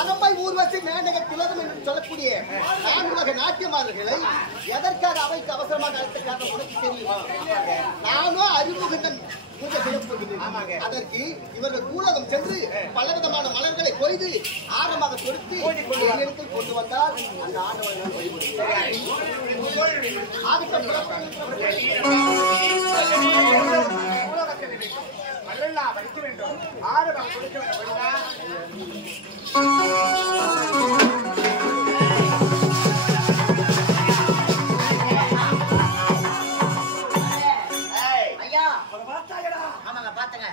அரம்பை ஊர்வசி மேனக திலகம் என்று சொல்லக்கூடிய 4 வகை நாட்டியமாளர்களை எதற்காக அவைக்கு அவசரமாக அழைத்ததாக உனக்கு தெரியுமா? நானும் அறிமுகந்தன் பூஜை செய்ய போகிறேன். அதற்கு இவர்கள் பூலகம் சென்று பலவிதமான மலர்களை கொய்து ஆரம்பமாக தொடுத்து இடத்தில் கொண்டு வந்தால் அந்த ஆண்டவனை வழிபடுகிறேன். படிக்க வேண்டும். ஆரம்பம் கொடுக்க வேண்டும்.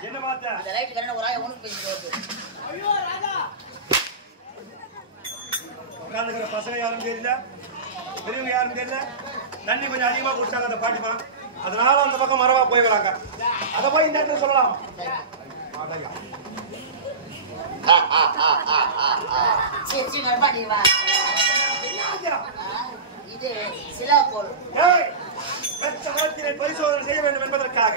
என்ன பார்த்த? அந்த ரைட் கரெக்ட்டா ஒரு ஆய ஒன்னு பேசிட்டு வருது. ஐயோ ராஜா. உட்கார்ந்துக்கிற பசங்க யாரும் தெரியல, பெரியவங்க யாரும் தெரியல. தண்ணி கொஞ்சம் அதிகமா குடிச்சாங்க அந்த பாட்டிமா. அதனால அந்த பக்கம் மரவா போயிடுறாங்க. அத போய் இந்த இடத்துல சொல்லலாம். சரி சரி கர்ப்பாடி வா. இது சிலாபோல். ஏய் பரிசோதனை செய்ய வேண்டும் என்பதற்காக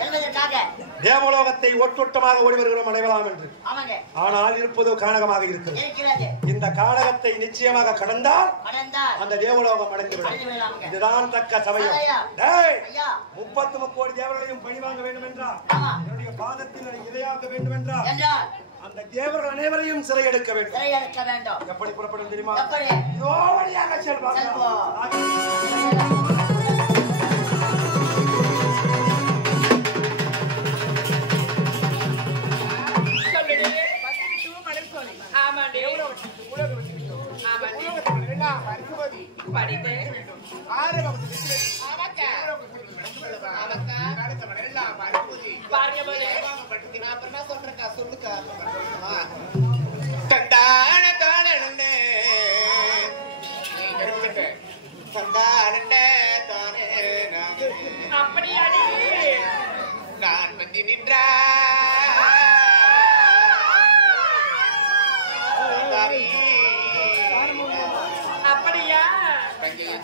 தேவலோகத்தை ஒட்டொட்டமாக ஓடி வருகிறோம் அடையலாம் என்று. ஆனால் இருப்பதோ கானகமாக இருக்கிறது. இந்த கானகத்தை நிச்சயமாக கடந்தால் அந்த தேவலோகம் அடைந்துவிடும். இதுதான் தக்க சமயம். 33 கோடி தேவர்களையும் பணி வாங்க வேண்டும் என்றால், என்னுடைய பாதத்தில் இதையாக்க வேண்டும் என்றால், அந்த தேவர்கள் அனைவரையும் சிறை எடுக்க வேண்டும். எப்படி புறப்படும் தெரியுமா? இதோ வழியாக செல்வாங்க. நான் வந்து நின்ற அப்படியா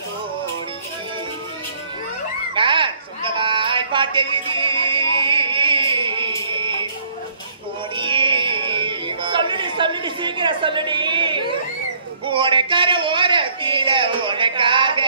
தோழி நான் சொந்தமாய் பாட்டெழுதி சொல்லுடி சீக்கிரம் சொல்லுடி உனக்கார ஓரத்தில உனக்காக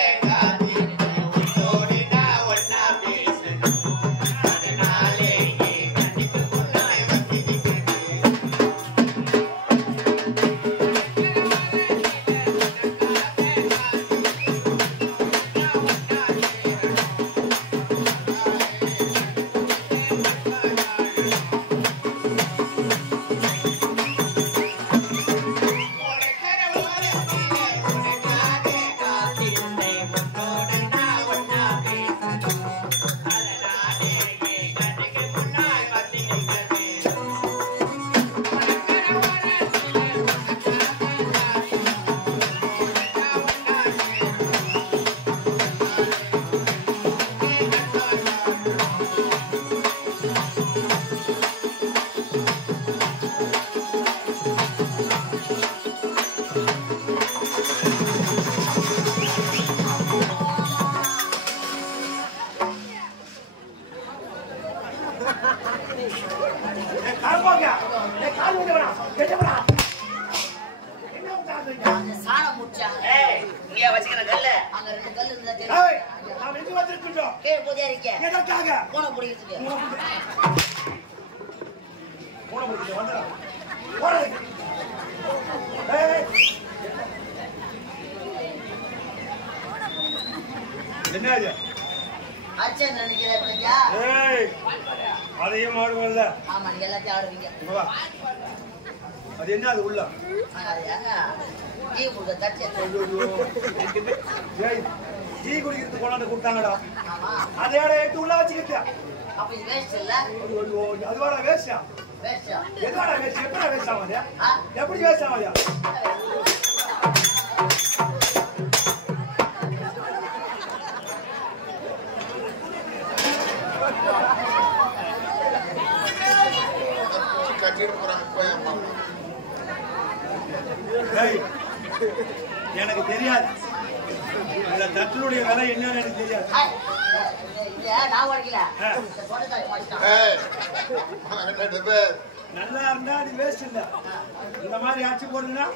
அதையும் ஆடுவல்ல. ஆமா நீங்க எல்லாத்தையும் ஆடுவீங்க. அது என்ன அது உள்ள? டீ குடிக்க தட்டே. ஏய் டீ குடிக்கிறது கொண்டாந்து கொடுத்தாங்கடா. ஆமா. அதே எடுத்து உள்ள வச்சிக்கிட்டியா? அப்ப இது வேஸ்ட் இல்ல? அதுவாடா வேஸ்டா? வேஸ்டா. எதுவாடா வேஸ்ட்? எப்படா வேஸ்ட் ஆவாதே? எப்படி வேஸ்ட் ஆவாதே? எனக்கு தெரியாது. இந்த தட்டினுடைய விலை என்னன்னு எனக்கு தெரியாது. நல்லா இருந்தா அது வேஸ்ட் இல்ல. இந்த மாதிரி ஆட்சி போடுங்கன்னா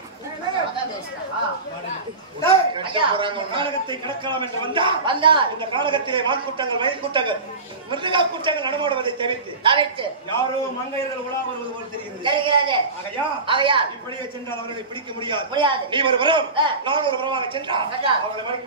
காலகத்தை கடக்கலாம் என்று வந்தால் இந்த காலகத்திலே மான்கூட்டங்கள், மயில் கூட்டங்கள், மிருகா கூட்டங்கள் நடமாடுவதை தவிர்த்து யாரோ மங்கையர்கள் உலா வருவது போல் தெரிகிறது. ஆகையால் இப்படியே சென்றால் அவர்களை பிடிக்க முடியாது. நீ ஒரு புறம், நான் ஒரு புறமாக சென்றால் அவர்களை மறைக்க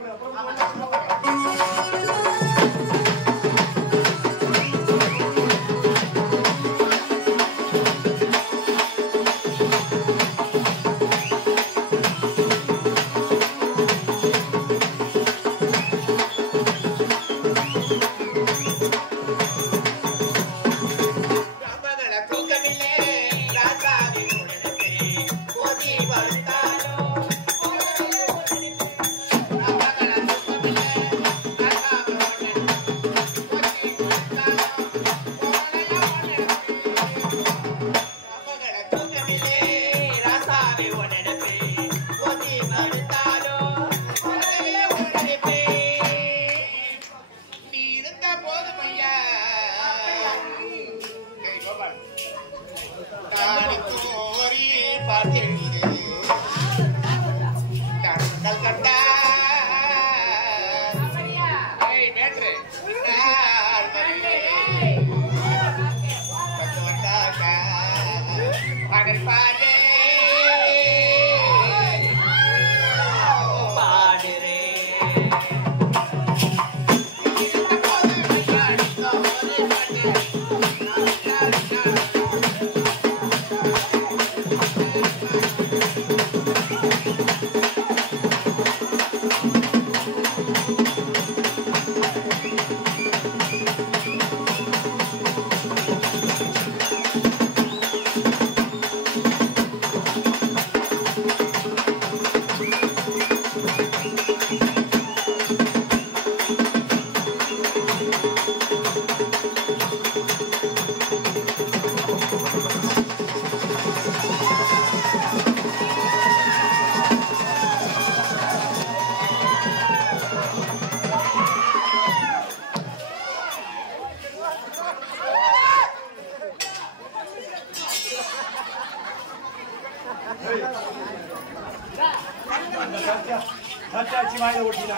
வாயில ஓட்டினா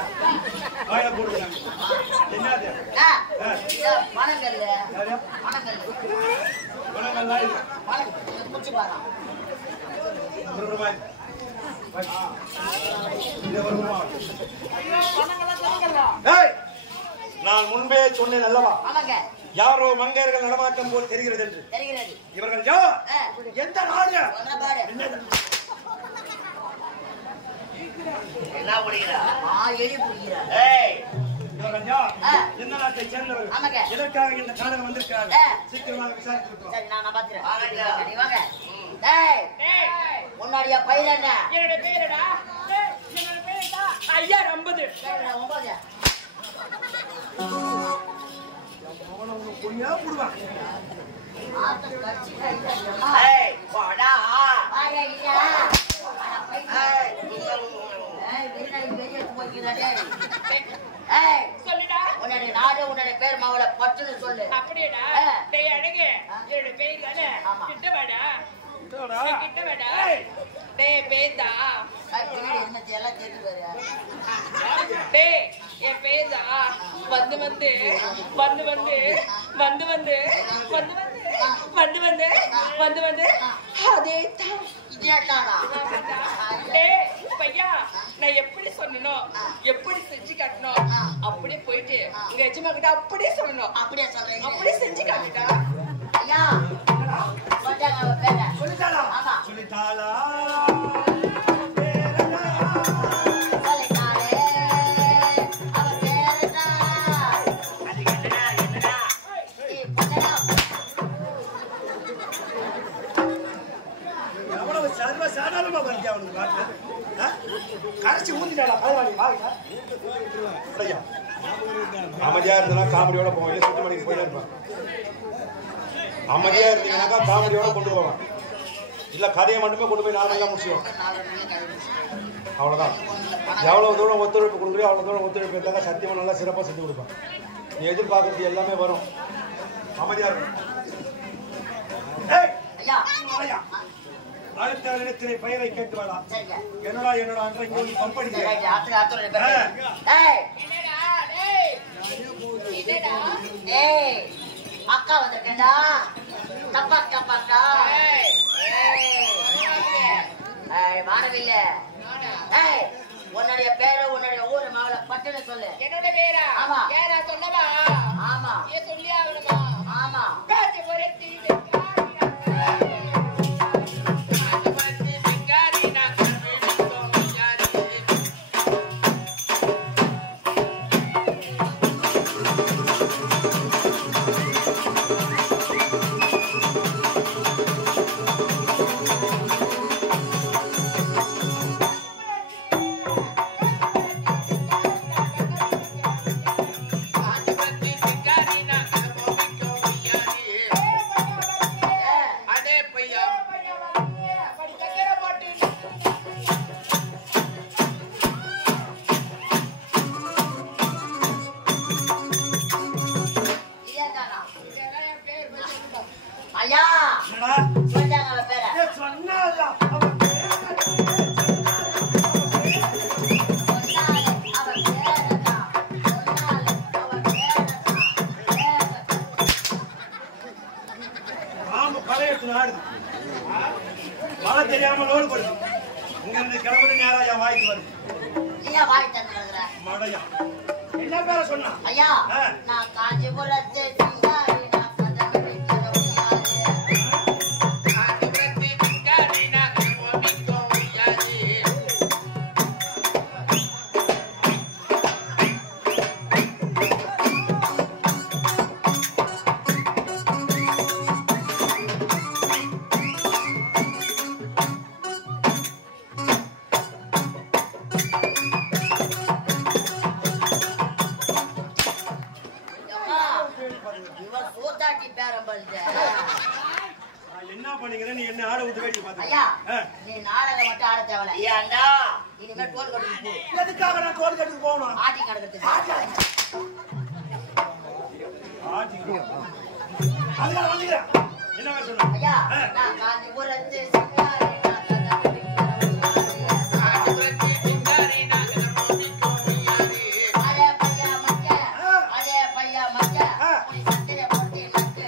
வாயில போடுறாங்க. என்னது மணங்கல்ல மணங்கல்ல குச்சி பாரா நான் முன்பே சொன்னேன் அல்லவா, யாரோ மங்கையர்கள் நடமாட்டம் போல் தெரிகிறது என்று. இவர்கள் யார்? எந்த நாடு? எந்த நாட்டை சேர்ந்தவர்கள்? எதற்காக இந்த காரணம் வந்திருக்கிறார்கள்? சீக்கிரமாக விசாரித்திருக்கிறோம். முன்னாடியா பயிரண்ண என்னோட பேருடா, என்னோட பேரு ஐயா 50 பொண்ணா போடுவான். உன்னுடைய பேர் மாவள பட்டுன்னு சொல்லு. அப்படியேடா அழகு என்னோட பேர் தானே. கிட்ட வேடா கிட்ட வேடா பேதா எல்லாம் கேட்டு என் பேதா வந்து வந்து வந்து வந்து வந்து வந்து வந்து வந்து வந்து வந்து வந்து அதே பையா நான் எப்படி சொல்லணும், எப்படி செஞ்சு காட்டணும், அப்படியே போயிட்டு உங்க எஜமா கிட்ட அப்படியே சொல்லணும். அப்படியே சொல்றீங்க, அப்படியே செஞ்சு காட்டுடா. ஐயா சொல்லிட்டாளா? சொல்லிட்டாளா? சர்வசாதாரணமா வருது அவனுக்கு பாட்டு. கரைச்சி ஊத்திட்டாளா? அமைதியா இருந்தா காமெடியோட போவாங்க, சுட்டு மணிக்கு போயிட்டு இருப்பான். அமைதியா இருந்தீங்கன்னாக்கா காமெடியோட கொண்டு போவான், இல்ல கதையை மட்டுமே கொண்டு போய் நாளைக்கு முடிச்சிடும். அவ்வளவுதான். எவ்வளவு தூரம் ஒத்துழைப்பு கொடுக்குறியோ அவ்வளவு தூரம் ஒத்துழைப்பு இருந்தாங்க சத்தியமா நல்லா சிறப்பா செஞ்சு கொடுப்பான். நீ எதிர்பார்க்கறது எல்லாமே வரும். அமைதியா இருக்கும். ஐயா ஐயா அடுத்த இடத்திலே பெயரை கேட்டு வாடா. என்னடா என்னடா என்ற இங்க வந்து பம்படிக்க. அக்கா வந்திருக்கேன்டா. தப்பா தப்பாக்கா வானவில்ல. உன்னுடைய பேரு உன்னுடைய ஊரு மாவள பட்டுன்னு சொல்லு. என்னோட பேரா? ஆமா. ஏனா சொல்லவா? ஆமா. ஏன் சொல்லி ஆகணுமா? ஆமா. காத்து போறே தீது. என்ன பேர சொன்னா? ஐயா நான் காஞ்சிபுரத்து சிங்காரி நான் கதவை வைக்கிற என்ன பண்ணிக்கிறேன் நீ என்ன ஆட விட்டு வேட்டி பாத்து. ஐயா நீ நாடகம் மட்டும் ஆட தேவல. ஏண்டா இனிமே டோல் கட்டுக்கு போ. எதுக்காக நான் டோல் கட்டுக்கு போகணும்? ஆட்டி கடக்கிறதுக்கு. அதுக்காக வந்துக்கிறேன். என்ன வேற சொன்ன? ஐயா நான் காஞ்சிபுரத்து சிங்காரி நான் கதவை வைக்கிற காஞ்சிபுரத்து சிங்காரி நான் கதவை வைக்கிற அதே பையா மச்ச நீ சத்திர போட்டு நக்கு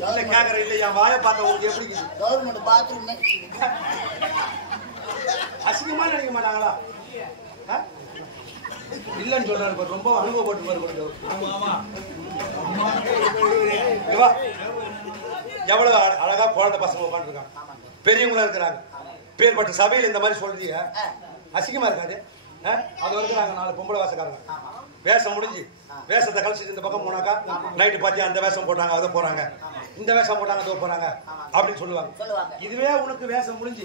இல்ல கேக்குற இல்ல என் வாயை பார்த்தா உங்களுக்கு எப்படி இருக்குது? கவர்மெண்ட் பாத்ரூம் அசிங்கமா நினைக்க மாட்டாங்களா? இல்லன்னு சொல்றாரு, ரொம்ப அனுபவப்பட்டு பாரு. எவ்வளவு அழகா குழந்தை பசங்க உட்காந்துருக்காங்க, பெரியவங்களா இருக்கிறாங்க. பேர்பட்ட சபையில் இந்த மாதிரி சொல்றீங்க, அசிங்கமா இருக்காது? அது வரைக்கும் நாங்க 4 பொம்பளை வேஷக்காரங்க. வேஷம் முடிஞ்சு வேஷத்தை கழிச்சிட்டு இந்த பக்கம் போனாக்கா நைட்டு பார்த்தியா அந்த வேஷம் போட்டாங்க அதை போறாங்க, இந்த வேஷம் போட்டாங்க அதோ போறாங்க அப்படின்னு சொல்லுவாங்க. இதுவே உனக்கு வேஷம் முடிஞ்சு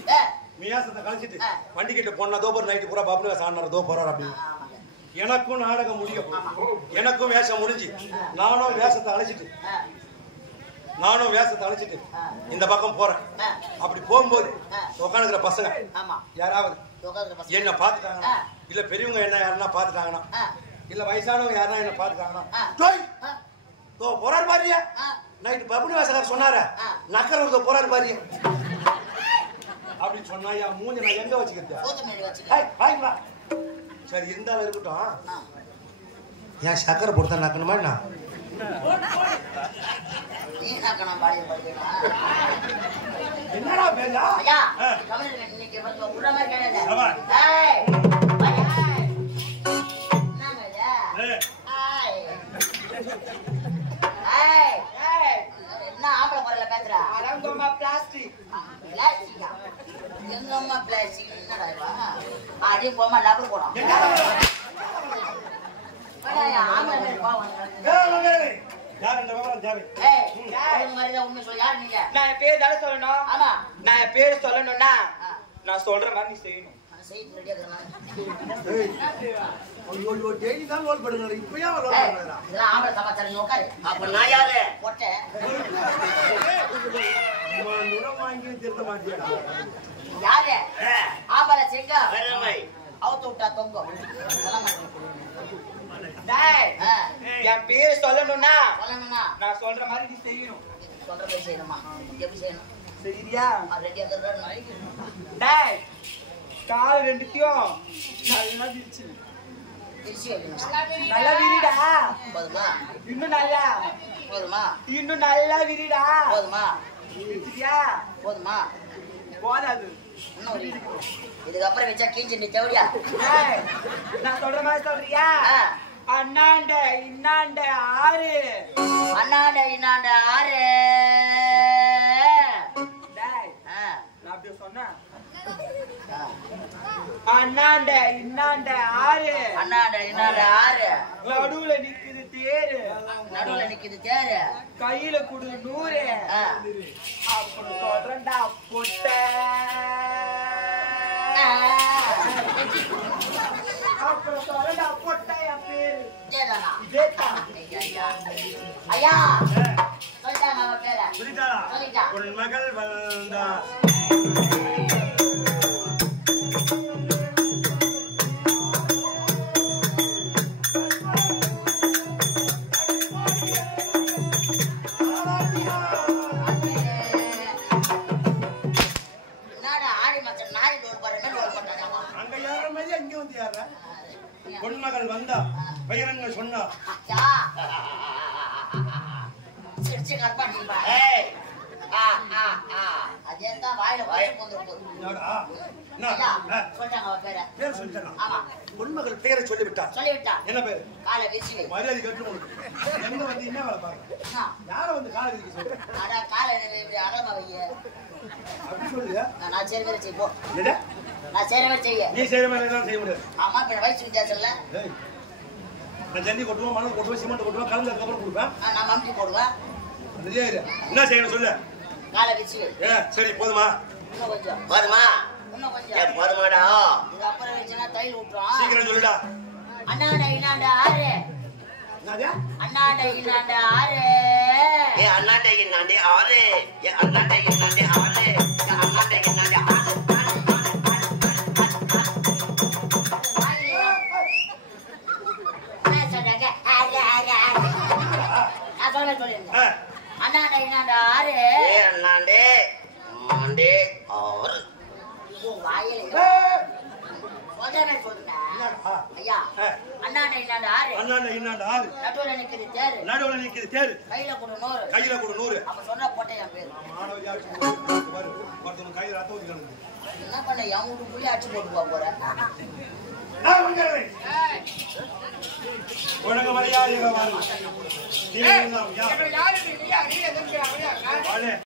வேஷத்தை கழிச்சிட்டு வண்டி கிட்ட போனா தோ போற நைட்டு பூரா பாபு வேஷம் ஆனார் தோ போறாரு அப்படின்னு. எனக்கும் நாடகம் முடியும், எனக்கும் வேஷம் முடிஞ்சு நானும் வேஷத்தை அழைச்சிட்டு இந்த பக்கம் போறேன். அப்படி போகும்போது உட்காந்துக்கிற பசங்க யாராவது என்ன பாத்துட்டாங்கன்னா, இல்ல பெரியவங்க என்ன யாருன்னா பாத்துட்டாங்கன்னா, இல்ல வயசானவங்க யாருன்னா என்ன பாத்துட்டாங்கன்னா, போறாரு பாரியா நைட்டு பப்புனு வேஷக்காரர் சொன்னார நக்கர போறாரு பாரியா அப்படின்னு சொன்னா என் மூஞ்சி நான் எங்க வச்சுக்கிறேன்? சரி இருந்தாலும் இருக்கட்டும், ஏன் சக்கரை போட்டு நக்கணுமா? நான் என்னடா பேசா என்ன ஆம்பளை குரல்ல பேசுறா? பிளாஸ்டிக் எங்க அம்மா பிளாஸ்டிக் என்னடா அடி போமா லபர் போடும். நான் என் பேர் தானே சொல்லணும். ஆமா நான் என் பேர் சொல்லணும்னா நான் சொல்ற மாதிரி நீ செய்யணும். டேய் என் பேர் சொல்லணும்னா நான் சொல்ற மாதிரி நீ செய்யணும். சொல்ற மாதிரி செய்யணுமா? எப்படி செய்யணும்? சரியா? ரெடியா இருக்கிறதா? டேய் கால் ரெண்டுத்தையும் நல்லா விரிச்சு திருச்சி வைக்கணும். நல்லா விரிடா. போதுமா? இன்னும் நல்லா போதுமா? இன்னும் நல்லா விரிடா. போதுமா? விரிச்சியா? போதுமா? போதாது. இன்னும் ஒரு இதுக்கப்புறம் வச்சா கீஞ்சி நீ தேவடியா? டேய் நான் சொல்ற மாதிரி சொல்றியா? அண்ணாண்ட இன்னாண்ட ஆறு. அண்ணாண்ட இன்னாண்ட ஆறு. டேய் நான் அப்படியே சொன்னேன். அண்ணாண்ட இன்னாண்ட ஆறு. அண்ணாண்ட இன்னாண்ட ஆறு. நடுவுல நிக்குது தேரு. நடுவுல நிக்குது தேரு. கையில குடு 100. அப்புறம் சொல்றேன்டா பொட்ட. அப்புறம் சொல்றேன்டா பொட்ட என் பேரு. இதேதானா? இதேதான். ஐயா சொல்லிட்டாங்க அவ பேர. சொல்லிட்டா. உன் மகள் வந்தா பொன்மகள் வந்தா பையனங்க சொன்னா சிரிச்சு கற்பாட்டிப்பா. அதேதான் வாயில பொன்மகள் பேரை சொல்லிவிட்டார். சொல்லிவிட்டா. என்ன பேரு? காலை வீசி மரியாதை கட்டு எங்க வந்து என்ன வேலை பாருங்க? யார வந்து காலை வீசி சொல்றேன்? காலை அகலமா வைய அப்படி சொல்லுங்க. நான் செய்ய வேலை செய்ய போ. நான் செய்யற வேலை செய்ய. நீ செய்யற வேலை எல்லாம் செய்ய முடியாது. ஆமா இப்ப வயசு வித்தியாசம் இல்ல. நான் ஜல்லி கொட்டுவோம், மணல் கொட்டுவோம், சிமெண்ட் கொட்டுவோம், கலந்ததுக்கு அப்புறம் கொடுப்பேன். நான் மம்டி போடுவேன். என்ன செய்யணும் சொல்லு. காலை வீசி. சரி போதுமா? இன்னும் கொஞ்சம். போதுமா? இன்னும் கொஞ்சம். போதுமாடா? இது அப்புறம் வச்சுனா தையல் விட்டுரும். சீக்கிரம் சொல்லுடா. அண்ணாண்ட இன்னாண்ட ஆறு. அண்ணாண்ட இன்னாண்ட ஆறு. அண்ணாண்ட இன்னாண்ட ஆறு. அண்ணாண்ட இன்னாண்ட ஆறு. அண்ணாண்ட இன்னாண்ட ஆறு. அண்ணாண்ட இன்னாண்ட ஆறு. அண்ணாண்டே மாண்டே ஆறு. வாயில சொல்லுங்க ஐயா. அண்ணாண்ட இன்னாண்ட ஆறு. அண்ணாண்ட இன்னாண்ட ஆறு. நடுவுல நிக்குது தேரு. நடுவுல நிக்குது தேரு. கையில கொடு 100. கையில கொடு 100. அப்ப சொன்னா போட்டே என் பேரு. கையில ரத்தம் ஊத்திக்கணும். என்ன பண்ண என் வீட்டு புள்ளி அடிச்சு போட்டு போற. ஒழுங்கு மரியாதை